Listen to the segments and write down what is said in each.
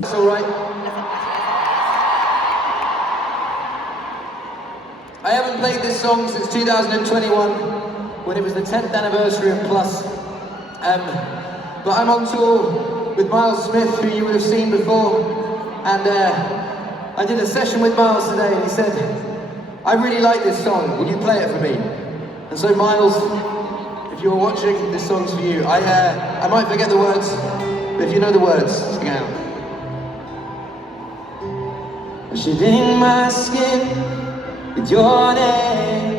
That's all right. I haven't played this song since 2021, when it was the 10th anniversary of Plus. But I'm on tour with Miles Smith, who you would have seen before, and I did a session with Miles today, and he said, I really like this song, will you play it for me? And so Miles, if you're watching, this song's for you. I might forget the words, but if you know the words, sing out. I should in my skin with your name.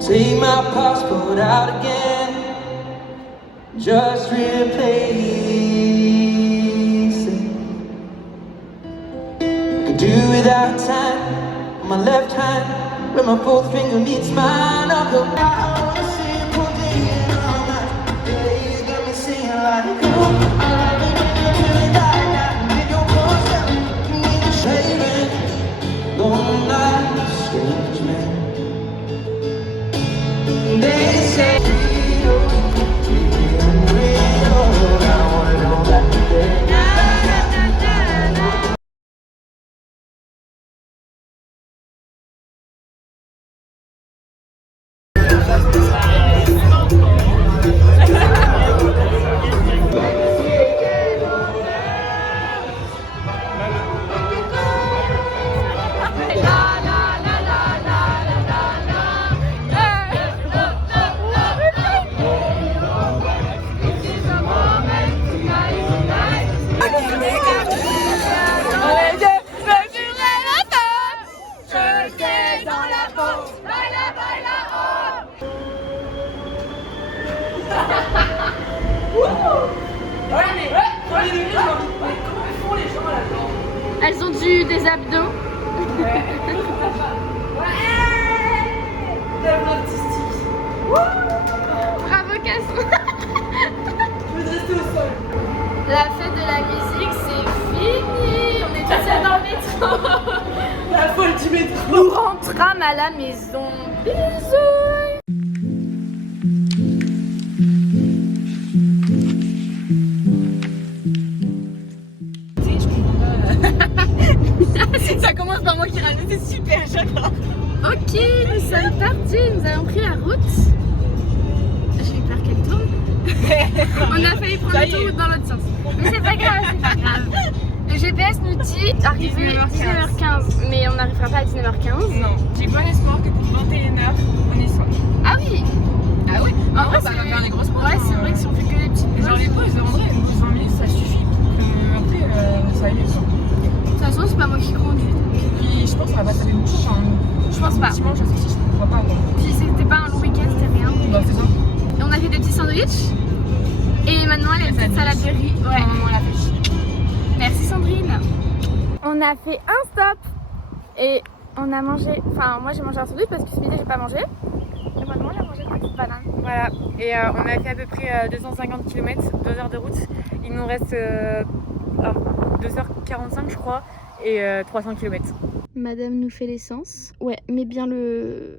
Take my passport out again, just replace it. Could do without time on my left hand, where my fourth finger meets mine. I'll go out on a simple day and all night. Yeah, you got me singing like you. Long night, strange man. They say elles ont des abdos. Ouais. Bravo Casson. La fête de la musique c'est fini. On est tous dans le métro. La folle du métro. Nous rentrons à la maison. Bisous. Ça commence par moi qui râle, c'est super, j'adore. Ok, nous sommes partis, nous avons pris la route. J'ai eu peur qu'elle tourne. On a failli prendre l'autoroute dans l'autre sens. Mais c'est pas grave, c'est pas grave. Le GPS nous dit arriver 19h15, mais on n'arrivera pas à 19h15. Non, j'ai bon espoir que pour 21h, on y soit. Ah oui. Ah oui. En vrai, ça va faire les grosses pauses. Ouais, c'est vrai que si on fait que les petites pauses. Genre les pauses, en vrai, 20 minutes, ça suffit pour que après, ça aille mieux. De toute façon, c'est pas moi qui conduis. Puis je pense que ça va passer une touche. Je pense pas. Dimanche, parce que si je ne vois pas encore. Puis c'était pas un long week-end, c'était rien. Bah, c'est ça. Et on a fait des petits sandwichs. Et maintenant, elle a une petite salade de riz. Ouais. On l'a fait. Merci Sandrine. On a fait un stop. Et on a mangé. Enfin, moi j'ai mangé un sandwich parce que ce midi j'ai pas mangé. Et maintenant, elle a mangé une petite banane. Voilà. Et on a fait à peu près 250 km, 2 heures de route. Il nous reste 2h45, je crois. Et 300 km. Madame nous fait l'essence. Ouais, mets bien le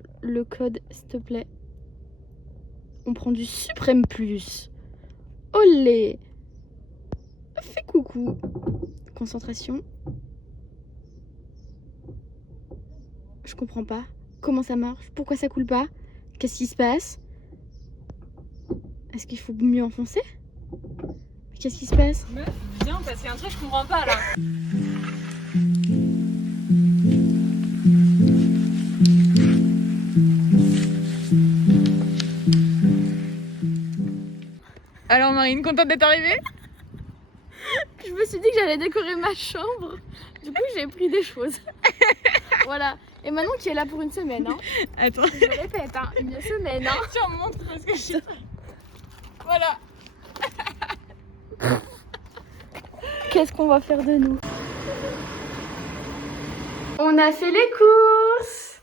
code, s'il te plaît. On prend du Suprême Plus. Olé! Fais coucou. Concentration. Je comprends pas. Comment ça marche? Pourquoi ça coule pas? Qu'est-ce qui se passe? Est-ce qu'il faut mieux enfoncer? Qu'est-ce qui se passe? Meuf, viens parce qu'il y a un truc que je comprends pas là. Alors Marine, contente d'être arrivée? Je me suis dit que j'allais décorer ma chambre. Du coup, j'ai pris des choses. Voilà. Et Manon qui est là pour une semaine. Hein. Attends. Je répète, hein, une semaine. Hein. Tu en montres parce que je sais pas. Voilà. Qu'est-ce qu'on va faire de nous? On a fait les courses.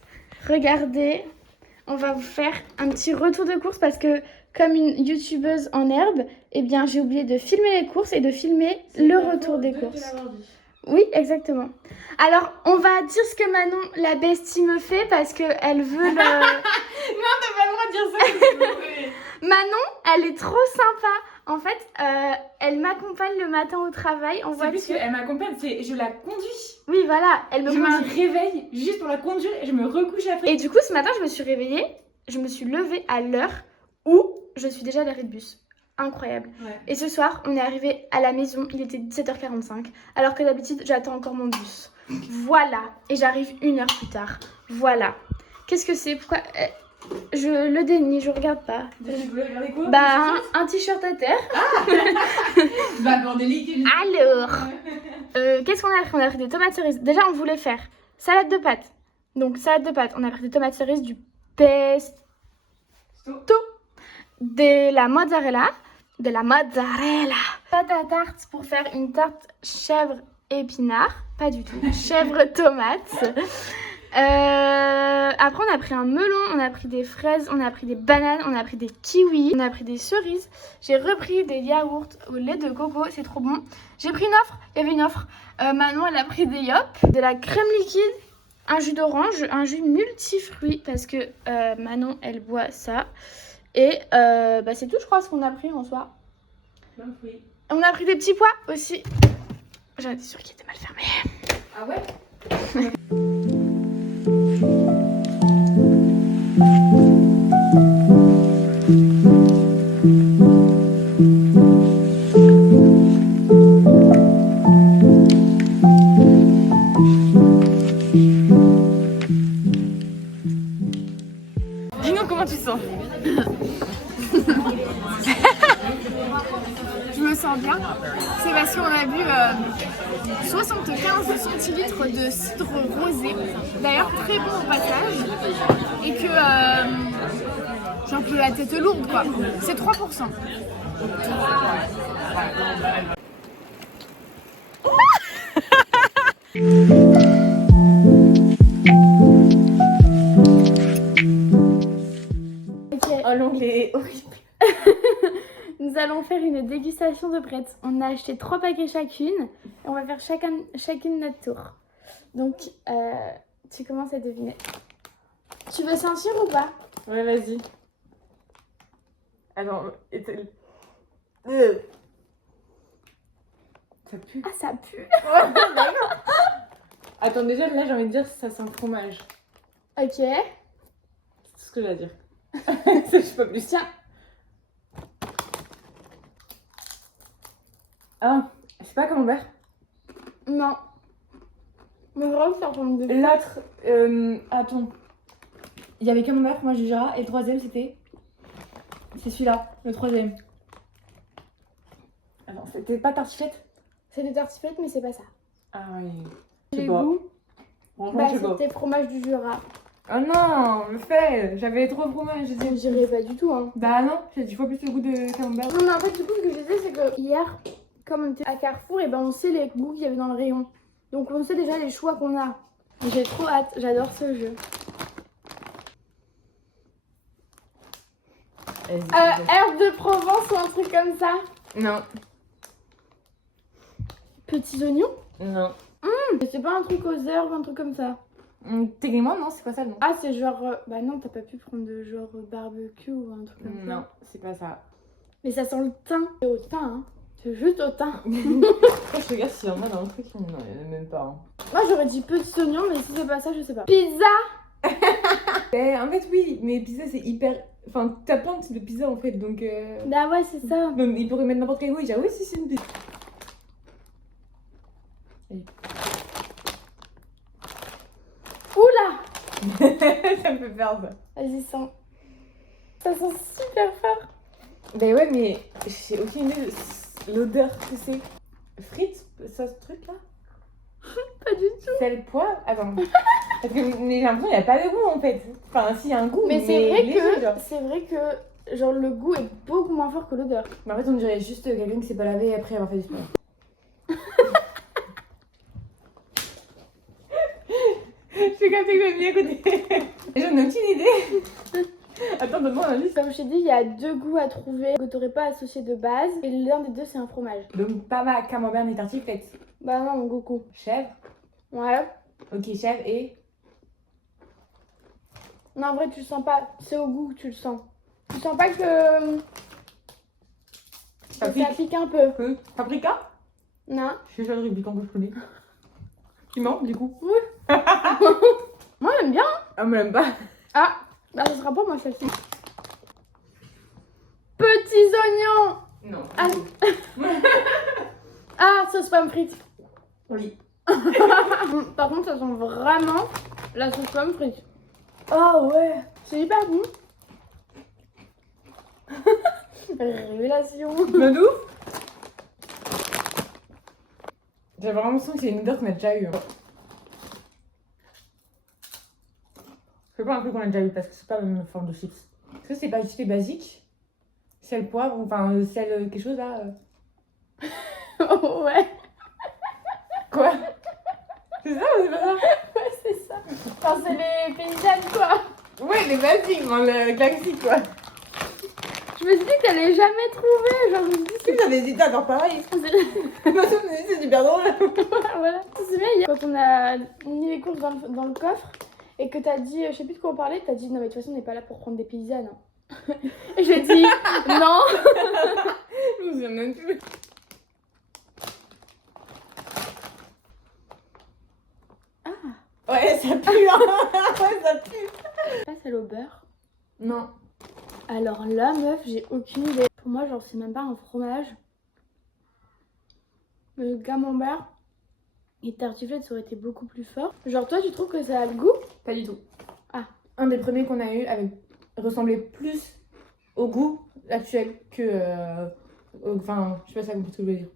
Regardez. On va vous faire un petit retour de course parce que comme une youtubeuse en herbe, eh bien j'ai oublié de filmer les courses et de filmer le retour des courses. Oui, exactement. Alors, on va dire ce que Manon, la bestie, me fait parce qu'elle veut le... Non, t'as pas le droit de dire ça. Manon, elle est trop sympa. En fait, elle m'accompagne le matin au travail en C'est voiture. plus qu'elle m'accompagne, c'est je la conduis. Oui, voilà, elle me Je conduit. me réveille juste pour la conduire et je me recouche après. Et du coup, ce matin, je me suis réveillée, je me suis levée à l'heure où je suis déjà à l'arrêt de bus. Incroyable. Ouais. Et ce soir, on est arrivé à la maison, il était 17h45, alors que d'habitude, j'attends encore mon bus. Voilà. Et j'arrive 1 heure plus tard. Voilà. Qu'est-ce que c'est? Pourquoi je le dénie, je regarde pas. Tu voulais regarder quoi? Bah, un t-shirt à terre. Bah, bordélique. Alors, qu'est-ce qu'on a pris? On a pris des tomates cerises. Déjà, on voulait faire salade de pâtes. Donc, salade de pâtes. On a pris des tomates cerises, du pesto, de la mozzarella, pâte à tarte pour faire une tarte chèvre épinard. Pas du tout. Chèvre tomate. Après, on a pris un melon, on a pris des fraises, on a pris des bananes, on a pris des kiwis, on a pris des cerises. J'ai repris des yaourts au lait de coco, c'est trop bon. J'ai pris une offre, il y avait une offre. Manon, elle a pris des yop, de la crème liquide, un jus d'orange, un jus multifruits parce que Manon, elle boit ça. Et bah, c'est tout, je crois, ce qu'on a pris en soi. Oui. On a pris des petits pois aussi. J'en étais sûre qu'il était mal fermé. Ah ouais? Dis-nous comment tu te sens. Je me sens bien. C'est parce qu'on a bu 75 centilitres de cidre rosé. D'ailleurs, très bon au passage. Et que j'ai un peu la tête lourde, quoi. C'est 3%. Oh, l'onglet est horrible. Nous allons faire une dégustation de Bretz. On a acheté 3 paquets chacune et on va faire chacune notre tour. Donc, tu commences à deviner. Tu veux sentir ou pas? Ouais, vas-y. Attends, ça pue. Ah, ça pue. Attends, déjà là j'ai envie de dire ça sent le fromage. Ok. C'est tout ce que j'ai à dire. Je sais pas plus. Tiens. Ah, c'est pas camembert. Non. Mais vraiment, ça ressemble de... L'autre, attends. Il y avait camembert, fromage du Jura, et le troisième c'était. C'est celui-là, le troisième. Attends, c'était pas tartiflette? C'est des tartiflettes, mais c'est pas ça. Ah ouais. Je sais Les pas. goûts, Franchement, bah, je sais pas. c'était fromage du Jura. Oh non, me fait. J'avais trop de fromage. Je dirais pas du tout, hein. Bah non, j'ai 10 fois plus le goût de camembert. Non, mais en fait, du coup, ce que je disais, c'est que hier, comme on était à Carrefour, et ben on sait les goûts qu'il y avait dans le rayon. Donc on sait déjà les choix qu'on a. J'ai trop hâte, j'adore ce jeu. Herbe de Provence ou un truc comme ça. Non. Petits oignons. Non. C'est pas un truc aux herbes, un truc comme ça. Techniquement, non, c'est pas ça le nom. Ah, c'est genre... bah non, t'as pas pu prendre de genre barbecue ou un truc comme ça. Non, c'est pas ça. Mais ça sent le thym. C'est au thym, hein. C'est juste au thym. Je regarde s'il y en a dans le truc. Non, il y en a même pas. Hein. Moi, j'aurais dit petits oignons, mais si c'est pas ça, je sais pas. Pizza. En fait, oui, mais pizza c'est hyper. Enfin, t'as plein de types de pizza en fait, donc. Bah ouais, c'est ça. Donc, ils pourraient mettre n'importe quel goût et dire oui, si c'est une pizza. Oula. Ça me fait peur ça. Vas-y, sens. Ça sent super fort. Ben ouais, mais j'ai aucune idée de l'odeur que c'est. Frites, ça, ce truc là? Pas du tout. Sel, poivre? Attends. Parce que j'ai l'impression qu'il n'y a pas de goût en fait. Enfin, si, il y a un goût. Mais c'est vrai léger, que genre. c'est vrai que genre le goût est beaucoup moins fort que l'odeur. Mais en fait, on dirait juste quelqu'un qui s'est pas lavé après avoir fait du sport. J'ai capté que j'aime bien côté. J'en ai aucune idée. Attends, donne-moi un liste. Comme je t'ai dit, il y a 2 goûts à trouver que t'aurais pas associé de base. Et l'un des deux, c'est un fromage. Donc, pas ma camembert ni tartiflette. Bah non, mon Goku. Chèvre. Ouais. Ok, chèvre et... Non, en vrai, tu le sens pas. C'est au goût que tu le sens. Tu sens pas que ça pique un peu. Paprika. Non. Je suis seule répliquant que je connais. Tu mens du coup? Oui. Moi, j'aime bien. Ah, mais j'aime pas. Ah, bah ça sera pour moi celle-ci. Petits oignons. Non. Ah, ah sauce pomme frite. Oui. Par contre, ça sent vraiment la sauce pomme frite. Oh ouais. C'est hyper bon. Révélation. Mais d'où? J'ai vraiment l'impression que c'est une odeur qu'on a déjà eu. C'est pas un truc qu'on a déjà eu parce que c'est pas la même forme de chips. Est-ce que c'est pas juste basique? Sel, poivre, ou enfin sel quelque chose là Ouais. Quoi? C'est ça ou c'est pas ça? Ouais, c'est ça. Enfin, c'est les paysannes, quoi. Ouais, les basiques, le classique quoi. Je me suis dit que t'allais jamais trouver. Genre, je me suis dit, Si j'avais hésité à faire pareil. C'est super drôle. voilà. Tu te souviens, hier, quand on a mis les courses dans le coffre et que t'as dit, je sais plus de quoi on parlait, t'as dit non, mais de toute façon, on n'est pas là pour prendre des paysannes. Hein. Et j'ai dit non. Je me souviens même plus. Ah, Ouais, ça pue, hein. Ouais, ça pue. pas celle au beurre. Non. Alors là, meuf, j'ai aucune idée. Pour moi, genre, c'est même pas un fromage. Le camembert et tartiflette, ça aurait été beaucoup plus fort. Genre, toi, tu trouves que ça a le goût? Pas du tout. Ah. Un des premiers qu'on a eu ressemblait plus au goût actuel que... Enfin, je sais pas si ça comprend ce que je veux dire.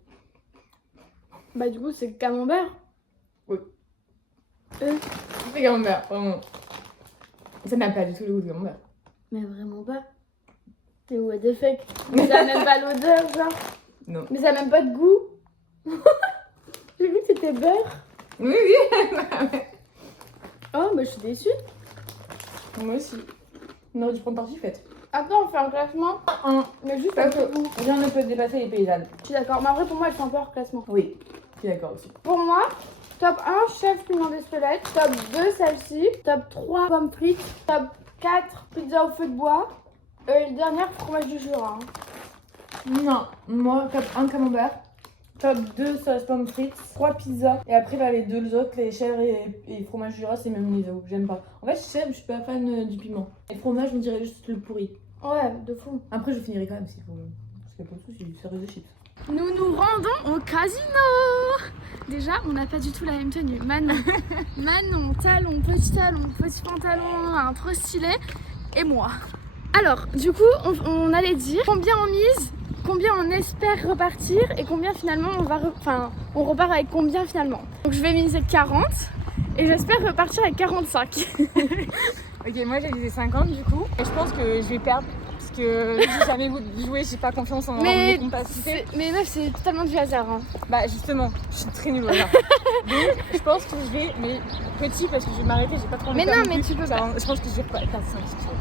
Bah, du coup, c'est le camembert. Oui. C'est camembert, vraiment. Ça n'a pas du tout le goût de camembert. Mais vraiment pas. C'est what the fuck. Mais ça a même pas l'odeur, genre. Non. Mais ça a même pas de goût. J'ai vu que c'était beurre. Oui, oui. Oh, bah, je suis déçue. Moi aussi. On aurait dû prendre tartiflette. Attends, on fait un classement. Mais juste Parce un peu. que rien ne peut dépasser les paysannes. Je suis d'accord. Mais après, pour moi, elles sont un peu hors classement. Oui, je suis d'accord aussi. Pour moi, top 1, chef piment des squelettes. Top 2, celle-ci. Top 3, pommes frites. Top 4, pizza au feu de bois. Et le dernier, fromage du Jura. Hein. Non, moi, top 1 camembert. Top 2 sauce pomme frites, 3 pizzas. Et après, là, les deux autres, les chèvres et fromage Jura, c'est même niveau. J'aime pas. En fait, chèvre, je suis pas fan du piment. Et fromage, je me dirais juste le pourri. Ouais, de fou. Après, je finirai quand même s'il faut. Parce qu'il y a pas de soucis, c'est de chips. Nous nous rendons au casino. Déjà, on n'a pas du tout la même tenue. Manon, petit pantalon, un trop stylé. Et moi. Alors, du coup, on allait dire combien on mise, combien on espère repartir et combien finalement on repart avec combien finalement. Donc je vais miser 40 et j'espère repartir avec 45. Ok, moi j'ai misé 50 du coup. Et je pense que je vais perdre. Parce que j'ai jamais joué, j'ai pas confiance en mes capacités. Mais meuf, c'est totalement du hasard. Hein. Bah justement, je suis très nulle au hasard. Donc je pense que je vais, mais petit parce que je vais m'arrêter, j'ai pas trop envie de Mais non, perdre mais plus. tu peux pas. Je pense que je vais perdre 5 kilos.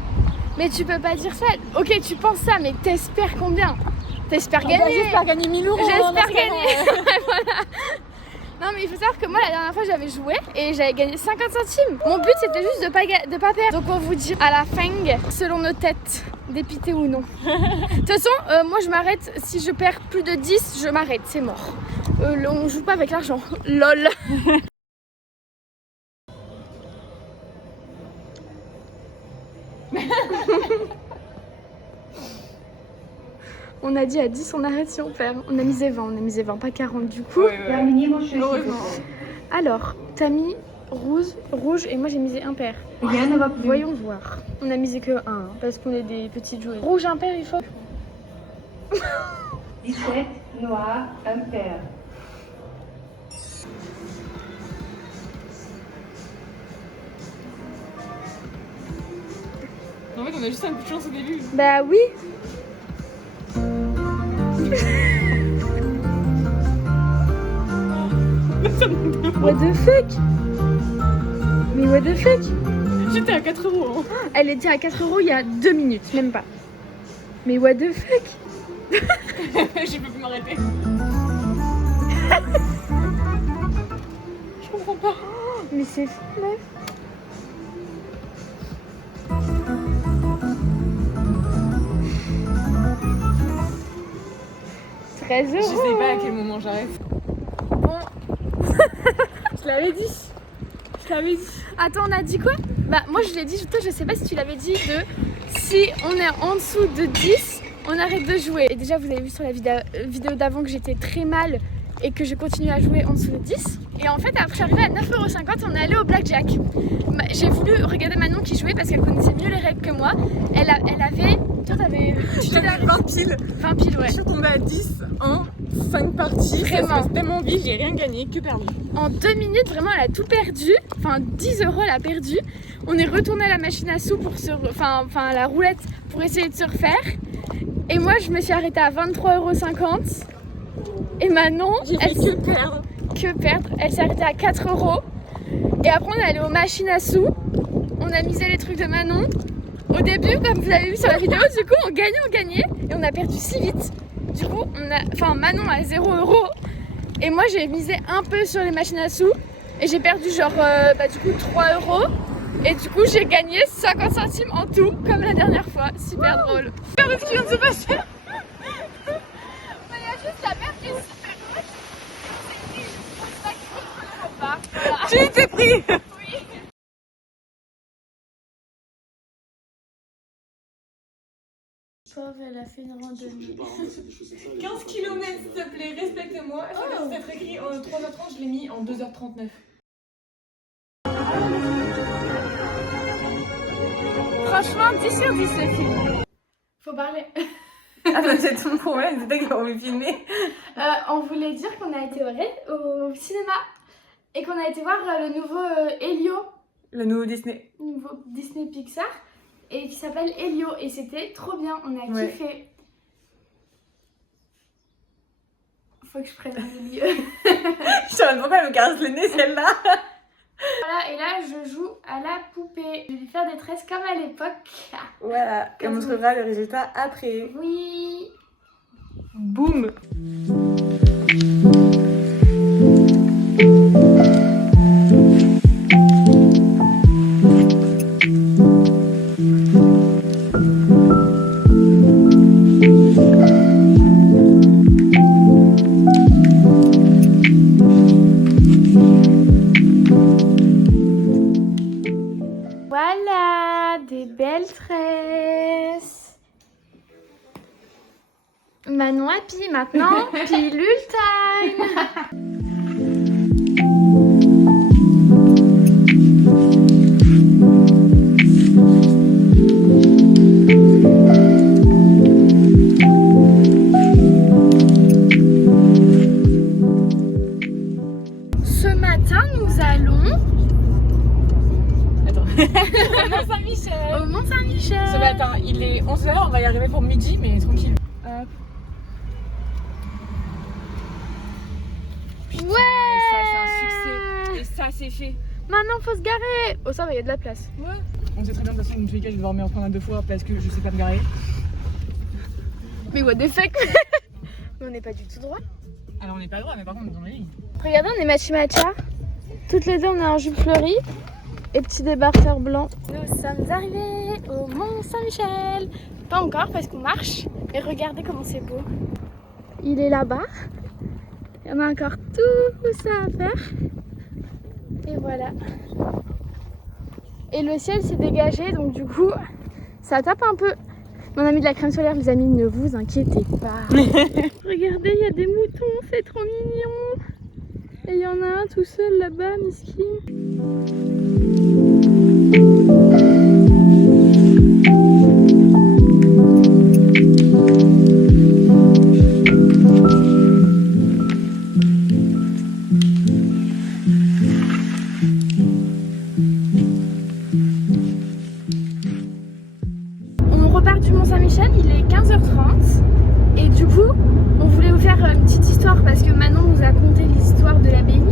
Mais tu peux pas dire ça. Ok, tu penses ça, mais t'espères combien? T'espères gagner? Bah, j'espère gagner 1000 euros. J'espère gagner. Voilà. Non, mais il faut savoir que moi, la dernière fois, j'avais joué et j'avais gagné 50 centimes. Mon but, c'était juste de pas perdre. Donc, on vous dit à la fin, selon nos têtes, dépité ou non. De toute façon, moi, je m'arrête. Si je perds plus de 10, je m'arrête. C'est mort. On joue pas avec l'argent. LOL. On a dit à 10, on arrête si on perd. On a misé 20, pas 40 du coup. Heureusement. Alors, t'as mis rouge et moi j'ai misé impair. Rien ne va plus. Voyons voir. On a misé que 1 parce qu'on est des petites joueuses. Rouge impair, il faut. 17, noir, impair. En fait, on a juste un coup de chance au début. Bah oui. What the fuck? Mais what the fuck? J'étais à 4 euros. Elle était à 4 € il y a 2 minutes, même pas. Mais what the fuck? Je peux plus m'arrêter. comprends pas. Mais c'est fou, meuf. €13. Je sais pas à quel moment j'arrête. Bon. Je l'avais dit. Attends, on a dit quoi? Bah moi je l'ai dit, toi je sais pas si tu l'avais dit, de si on est en dessous de 10, on arrête de jouer. Et déjà vous avez vu sur la vidéo d'avant que j'étais très mal et que je continue à jouer en dessous de 10. Et en fait après je suis arrivée à 9,50 €, on est allé au blackjack. J'ai voulu regarder Manon qui jouait parce qu'elle connaissait mieux les règles que moi. Elle avait... Toi t'avais... Tu avais 20 piles. 20 piles, ouais. Je suis tombée à 10 en 5 parties. Vraiment. C'était tellement vite, j'ai rien gagné, que perdu. En 2 minutes, vraiment, elle a tout perdu. Enfin, 10 € elle a perdu. On est retourné à la machine à sous pour enfin, à la roulette pour essayer de se refaire. Et moi, je me suis arrêtée à 23,50 €. Et Manon, J'ai fait que perdre. Que perdre. Elle s'est arrêtée à 4 €. Et après, on est allé aux machines à sous. On a misé les trucs de Manon. Au début, comme vous avez vu sur la vidéo, du coup, on gagnait. Et on a perdu si vite. Du coup, Manon a 0 €. Et moi, j'ai misé un peu sur les machines à sous. Et j'ai perdu genre, du coup, 3 €. Et du coup, j'ai gagné 50 centimes en tout, comme la dernière fois. Super drôle. Regardez ce qui vient de se passer. Il y a juste la mère qui est super grosse. Tu t'es pris. Oui. Pauvre, elle a fait une randonnée. 15 km s'il te plaît, respecte-moi. C'est être écrit en 3h30, je l'ai mis en 2h39. Franchement, 10 sur 10 ce film. Faut parler. Ah bah c'est ton problème, c'était qu'on me filmer. On voulait dire qu'on a été au cinéma et qu'on a été voir le nouveau Elio, Le nouveau Disney. nouveau Disney Pixar, et qui s'appelle Elio, et c'était trop bien, on a Ouais. kiffé. Faut que je prenne un milieu. Je te demande pourquoi elle me caresse le nez celle-là. Voilà, et là je joue à la poupée. Je vais lui faire des tresses comme à l'époque. Voilà, et on montrera le résultat après. Oui. Boum. Voilà, des belles tresses. Manon happy maintenant, pilule time. Ce matin, nous allons Attends. Mont-Saint-Michel. au Mont-Saint-Michel. Ce matin, il est 11h, on va y arriver pour midi, mais tranquille. Hop. Ouais. Ça, c'est un succès. Et ça, c'est fait. Maintenant, faut se garer. Oh, ça va, il y a de la place. Ouais. On sait très bien de toute façon, dans tous les cas, je vais devoir me reprendre à 2 fois parce que je sais pas me garer. Mais what the fuck. Mais on n'est pas du tout droit. Alors, on n'est pas droit, mais par contre, on est dans la ligne. Regardez, on est matcha. Toutes les deux, on est en jupe fleurie et petit débarqueur blanc. Nous sommes arrivés au Mont-Saint-Michel. Pas encore parce qu'on marche. Et regardez comment c'est beau. Il est là-bas. Il y en a encore tout ça à faire. Et voilà. Et le ciel s'est dégagé, donc du coup, ça tape un peu. On a mis de la crème solaire, les amis, ne vous inquiétez pas. Regardez, il y a des moutons, c'est trop mignon. Et il y en a un tout seul là-bas, miskin. On repart du Mont-Saint-Michel, il est 15h30 et du coup on voulait vous faire une petite histoire parce que Manon nous a conté l'histoire de l'abbaye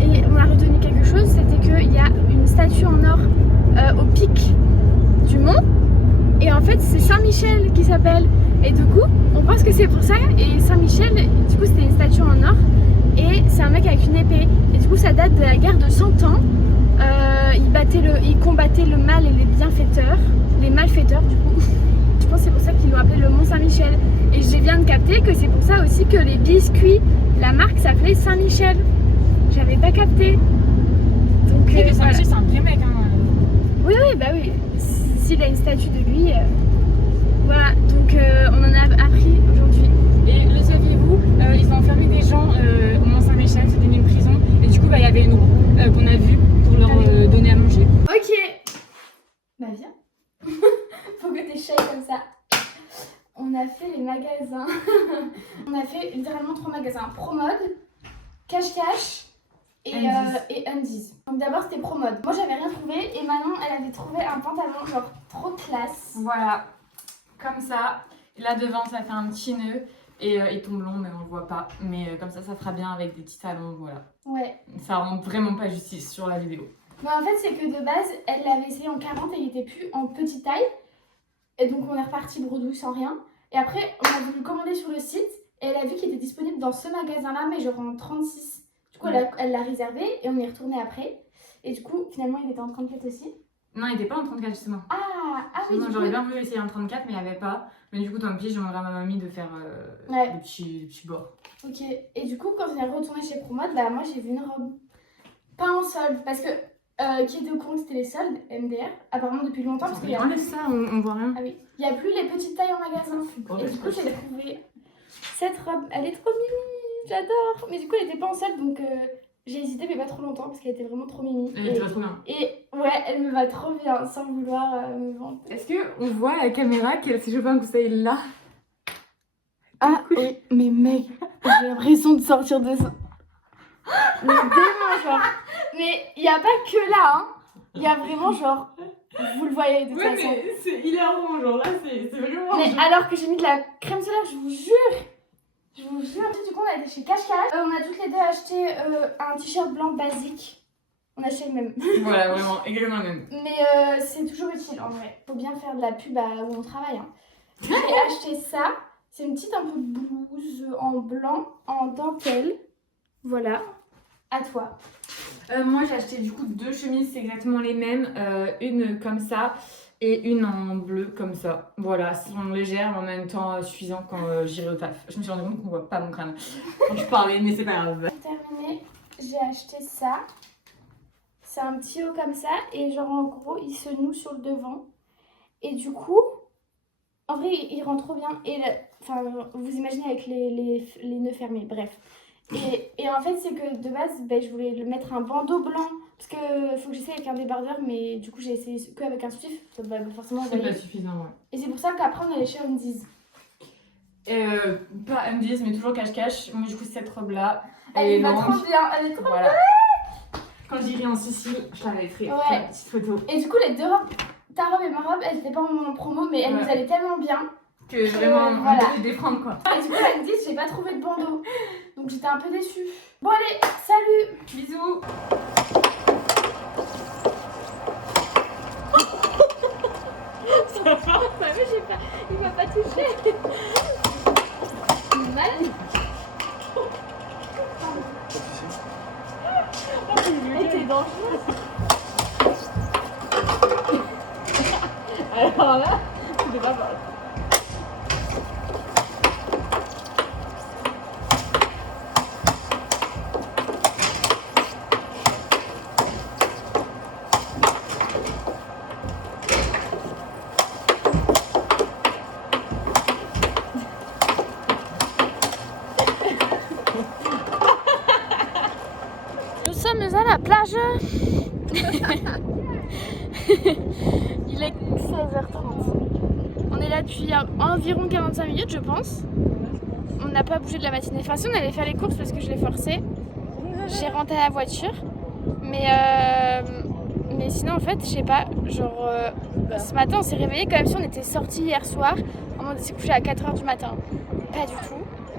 et on a retenu quelque chose, c'était qu'il y a une statue en or au pic du mont et en fait c'est Saint-Michel qui s'appelle et du coup on pense que c'est pour ça et Saint-Michel du coup c'était une statue en or et c'est un mec avec une épée. Et du coup ça date de la guerre de 100 ans. Il combattait le mal et les bienfaiteurs, les malfaiteurs du coup. Je pense que c'est pour ça qu'ils l'ont appelé le Mont Saint-Michel. Et je viens de capter que c'est pour ça aussi que les biscuits, la marque s'appelait Saint-Michel. J'avais pas capté. Donc Saint-Michel, voilà. c'est un vrai mec. Hein. Oui, bah oui. S'il a une statue de lui. Voilà, donc on en a appris aujourd'hui. Et le saviez-vous, ils ont enfermé des gens au Mont Saint-Michel, c'était une prison. Et du coup, il y avait une roue qu'on a vue pour leur donner à manger. Ok. Bah viens. Faut que t'échelles comme ça. On a fait les magasins. On a fait littéralement 3 magasins. Promode, Cache-Cache et Undies. Donc d'abord c'était Promode. Moi j'avais rien trouvé et Manon elle avait trouvé un pantalon genre trop classe. Voilà, comme ça. Et là devant, ça fait un petit nœud. Et il tombe long, mais on le voit pas. Mais comme ça fera bien avec des petits talons, voilà. Ouais. Ça rend vraiment pas justice sur la vidéo. Mais en fait c'est que de base elle l'avait essayé en 40 et il était plus en petite taille. Et donc on est reparti bredouille sans rien. Et après on a voulu commander sur le site et elle a vu qu'il était disponible dans ce magasin là mais genre en 36. Du coup elle l'a réservé et on est retourné après. Et du coup finalement il était en 34 aussi. Non, il était pas en 34 justement. Ah oui, Moi j'aurais bien voulu essayer un 34 mais il n'y avait pas. Mais du coup tant pis, j'ai demandé à ma mamie de faire Ouais. des petits bords. Ok, et du coup quand on est retourné chez Promode, bah moi j'ai vu une robe pas en solde parce que qui était au courant que c'était les soldes MDR apparemment depuis longtemps parce qu'il y a Enlève plus... ça, on voit rien. Ah oui, il y a plus les petites tailles en magasin. Et du coup j'ai trouvé cette robe, elle est trop mimi, j'adore. Mais du coup elle était pas en solde donc j'ai hésité mais pas trop longtemps parce qu'elle était vraiment trop mimi. Elle te va trop bien. Et ouais, elle me va trop bien sans vouloir me vendre. Est-ce qu'on voit à la caméra qu'elle s'est chopée un conseil là? Ah oui, mais mec, j'ai l'impression de sortir de ça. Le démon, genre. Mais il n'y a pas que là, hein. Il y a vraiment, genre, vous le voyez de toute façon. mais c'est hilarant, genre là, c'est vraiment. Mais alors que j'ai mis de la crème solaire, je vous jure. Je vous jure. Du coup, on a été chez Cache-Cache. On a toutes les deux acheté un t-shirt blanc basique. On a acheté le même. Voilà, vraiment, exactement le même. Mais c'est toujours utile en vrai. Faut bien faire de la pub où on travaille. Hein. J'ai acheté ça. C'est une petite un peu blouse en blanc, en dentelle. Voilà. À toi. Moi j'ai acheté du coup 2 chemises, c'est exactement les mêmes. Une comme ça et une en bleu comme ça. Voilà, elles sont légères mais en même temps suffisantes quand j'irai au taf. Je me suis rendu compte qu'on voit pas mon crâne quand je parlais, mais c'est pas grave. Pour terminer, j'ai acheté ça. C'est un petit haut comme ça et genre en gros il se noue sur le devant. Et du coup, en vrai il rend trop bien. Et enfin, vous imaginez avec les nœuds fermés, bref. Et en fait c'est que de base je voulais le mettre un bandeau blanc parce que faut que j'essaye avec un débardeur mais du coup j'ai essayé que avec un soutif, ça va forcément C'est pas envoyer. suffisant, ouais. Et c'est pour ça qu'après on allait chez Undies. Pas M10 mais toujours cache-cache. Moi du coup cette robe là, Elle va longue. trop bien, elle est trop Voilà. Quand j'irai en Sicile, je t'avais fait Ouais. une petite photo. Et du coup les deux robes, ta robe et ma robe, elles étaient pas en promo mais elles Ouais. nous allaient tellement bien. Que vraiment voilà. on peut les défendre quoi. Et du coup à Undies j'ai pas trouvé de bandeau. Donc j'étais un peu déçue. Bon allez, salut. Bisous. Ça va, il m'a pas touché. Mal. T'es dangereux. Alors là, c'est pas mal. Nous sommes à la plage. Il est 16h30. On est là depuis environ 45 minutes, je pense. On n'a pas bougé de la matinée. Enfin, si on allait faire les courses parce que je l'ai forcé. J'ai rentré la voiture. Mais sinon, en fait, je sais pas. Genre, ce matin, on s'est réveillé comme si on était sortis hier soir. On s'est couché à 4h du matin. Pas du tout.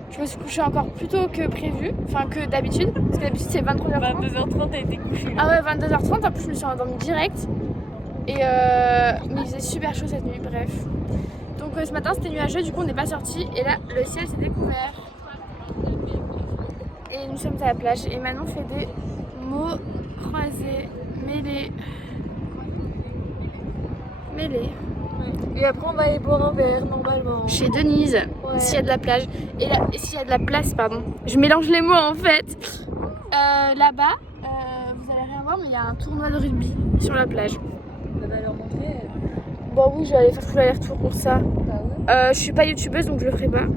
Je me suis couchée encore plus tôt que prévu, enfin que d'habitude, parce que d'habitude c'est 23h30. 22h30, t'as été couchée. Ah ouais, 22h30, en plus je me suis endormie direct. Mais il faisait super chaud cette nuit, bref. Donc ce matin c'était nuageux, du coup on n'est pas sorti et là le ciel s'est découvert. et nous sommes à la plage et Manon fait des mots croisés, mêlés. Et après, on va aller boire un verre normalement. Chez Denise, s'il y a de la plage. Et, là, et s'il y a de la place, pardon. Je mélange les mots en fait. Là-bas, vous allez rien voir, mais il y a un tournoi de rugby sur la plage. On va leur montrer. Bon oui, je vais aller faire tout l'aller-retour pour ça. Bah ouais. Je suis pas youtubeuse donc je le ferai pas.